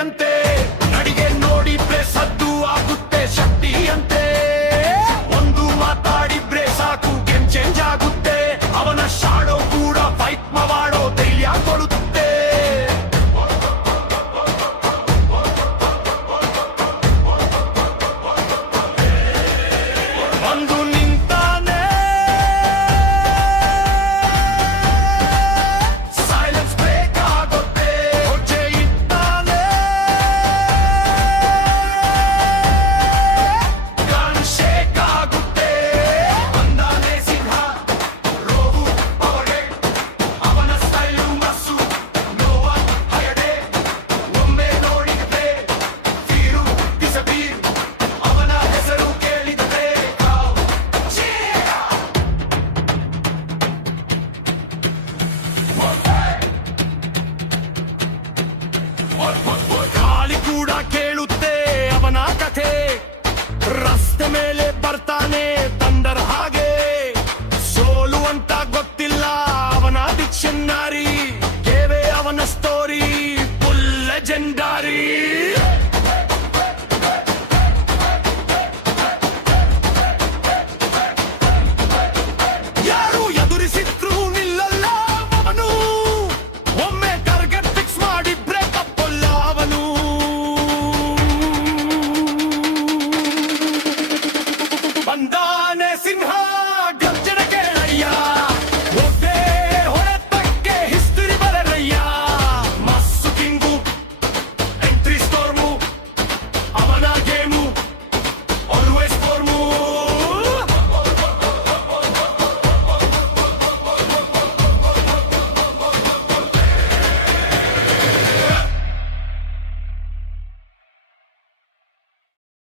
ಅಂತೆ ನಡಿಗೆ ನೋಡಿ ಸದ್ದು ಆಗುತ್ತೆ ಶಕ್ತಿ ಅಂತೆ ಒಂದು ಮಾತಾಡಿಬ್ರೆ ಸಾಕು ಗೇಮ್ ಚೇಂಜ್ ಆಗುತ್ತೆ ಅವನ ಶಾಡೋ ಕೂಡ ಫೈಟ್ ಮಾಡೋ ಧೈರ್ಯ ಕೊಡುತ್ತೆ ಒಂದು ನಿಂತಾನೆ ಸೈಲೆನ್ಸ್ ಬ್ರೇಕ್ ಆಗುತ್ತೆ ಹೊಚ್ಚೆ ಇದ್ದಾನೆ ಗನ್ ಶೇಕ್ ಆಗುತ್ತೆ ಬಂದಾನೆ ಸಿಂಹ ರೋಗು ಪವರ್ಗೆ ಅವನ ಸ್ಟೈಲು ಮಸ್ಸು ನೋವ ಹಯಡೆ ಒಮ್ಮೆ ನೋಡಿದ್ರೆ ಫೀರು ಡಿಸಪೀರ್ ಅವನ ಹೆಸರು ಕೇಳಿದ್ರೆ ಗಾಳಿ ಕೂಡ ಕೇಳುತ್ತೆ ಅವನ ಕಥೆ ರಸ್ತೆ ಮೇಲೆ